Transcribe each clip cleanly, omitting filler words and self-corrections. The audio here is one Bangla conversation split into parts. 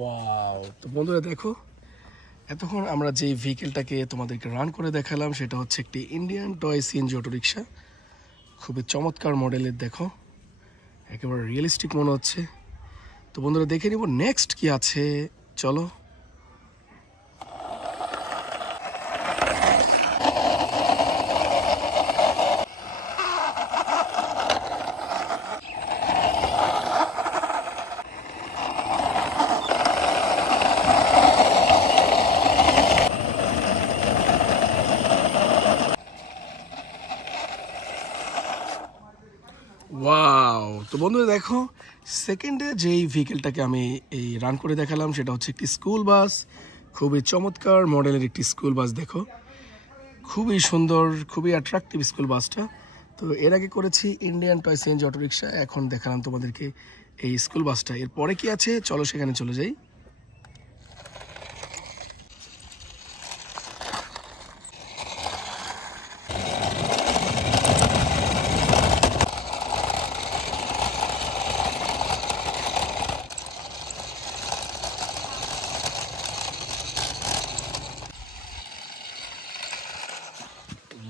ওয়াও! তো বন্ধুরা দেখো, এতক্ষণ আমরা যেই ভেহিকেলটাকে তোমাদেরকে রান করে দেখালাম সেটা হচ্ছে একটি ইন্ডিয়ান টয় সিএনজি অটোরিকশা। খুবই চমৎকার মডেলের দেখো, একেবারে রিয়েলিস্টিক মনে হচ্ছে। তো বন্ধুরা দেখে নিব নেক্সট কি আছে, চলো। ওয়াও! তো বন্ধুরা দেখো, সেকেন্ডে যেই ভেহিকেলটাকে আমি এই রান করে দেখালাম সেটা হচ্ছে একটি স্কুল বাস। খুবই চমৎকার মডেলের একটি স্কুল বাস দেখো, খুবই সুন্দর, খুবই অ্যাট্রাকটিভ স্কুল বাসটা। তো এর আগে করেছি ইন্ডিয়ান টয় সিএনজি অটোরিকশা, এখন দেখালাম তোমাদেরকে এই স্কুল বাসটা। এরপরে কি আছে চলো সেখানে চলে যাই।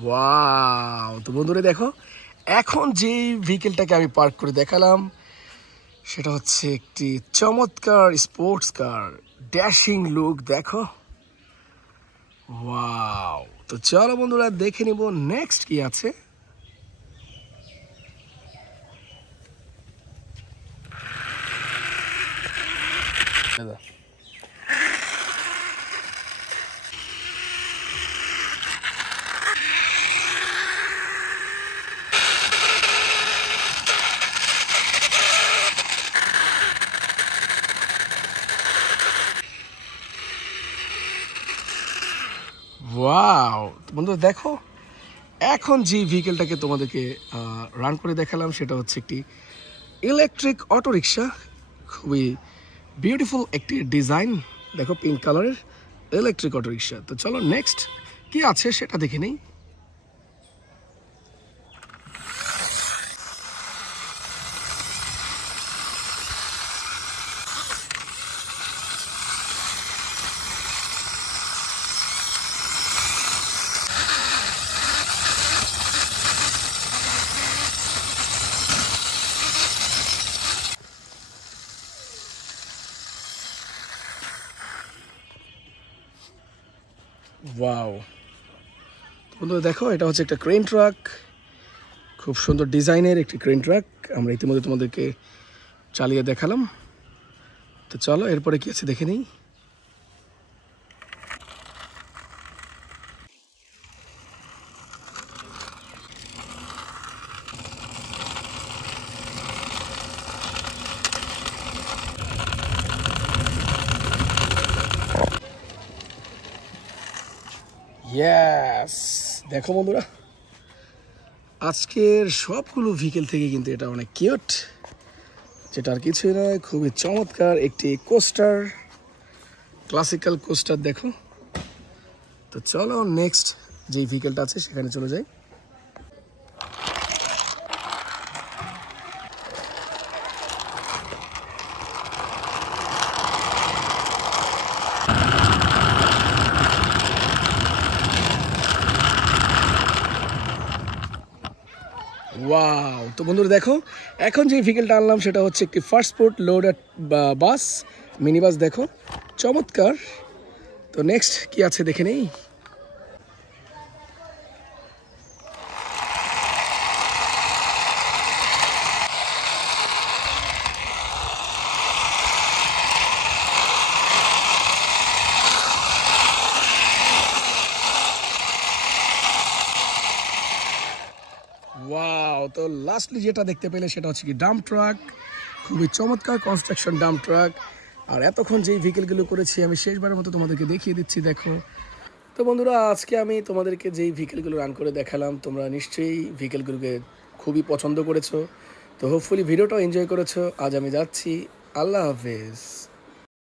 ওয়াও! তো বন্ধুরা দেখো, এখন যেই ভেহিকেলটাকে আমি পার্ক করে দেখালাম সেটা হচ্ছে একটি চমৎকার স্পোর্টস কার, ড্যাশিং লুক দেখো। ওয়াও! তো চলো বন্ধুরা দেখে নিব নেক্সট কি আছে। ওয়াও! তো বন্ধুরা দেখো, এখন যে ভেহিকেলটাকে তোমাদেরকে রান করে দেখালাম সেটা হচ্ছে একটি ইলেকট্রিক অটোরিকশা। খুবই বিউটিফুল একটি ডিজাইন দেখো, পিঙ্ক কালারের ইলেকট্রিক অটোরিকশা। তো চলো নেক্সট কি আছে সেটা দেখে নিই। ওয়াও! বন্ধুরা দেখো, এটা হচ্ছে একটা ক্রেন ট্রাক, খুব সুন্দর ডিজাইনের একটি ক্রেন ট্রাক। আমরা ইতিমধ্যে তোমাদেরকে চালিয়ে দেখালাম। তো চলো এরপরে কি আছে দেখে নিই। ইয়েস! দেখো বন্ধুরা, আজকের সবগুলো ভেহিকেল থেকে কিন্তু এটা অনেক কিউট, যেটা আর কিছুই নয়, খুবই চমৎকার একটি কোস্টার, ক্লাসিক্যাল কোস্টার দেখো। তো চলো নেক্সট যেই ভেহিকেলটা আছে সেখানে চলে যাই। ওয়াও! তো বন্ধুরা দেখো, এখন যে ভেহিকেলটা আনলাম সেটা হচ্ছে একটি ফার্স্ট ফুড লোডার বাস, মিনি বাস দেখো, চমৎকার। তো নেক্সট কি আছে দেখে নেই। ওয়াও! তো লাস্টলি যেটা দেখতে পেলে সেটা হচ্ছে কি ডাম্প ট্রাক, খুবই চমৎকার কনস্ট্রাকশন ডাম্প ট্রাক। আর এতক্ষণ যেই ভেহিকেলগুলো করেছি আমি শেষবারের মতো তোমাদেরকে দেখিয়ে দিচ্ছি দেখো। তো বন্ধুরা আজকে আমি তোমাদেরকে যেই ভেহিকেলগুলো রান করে দেখালাম তোমরা নিশ্চয়ই ভেহিকেলগুলোকে খুবই পছন্দ করেছো। তো হোপফুলি ভিডিওটাও এনজয় করেছো। আজ আমি যাচ্ছি, আল্লাহ হাফেজ।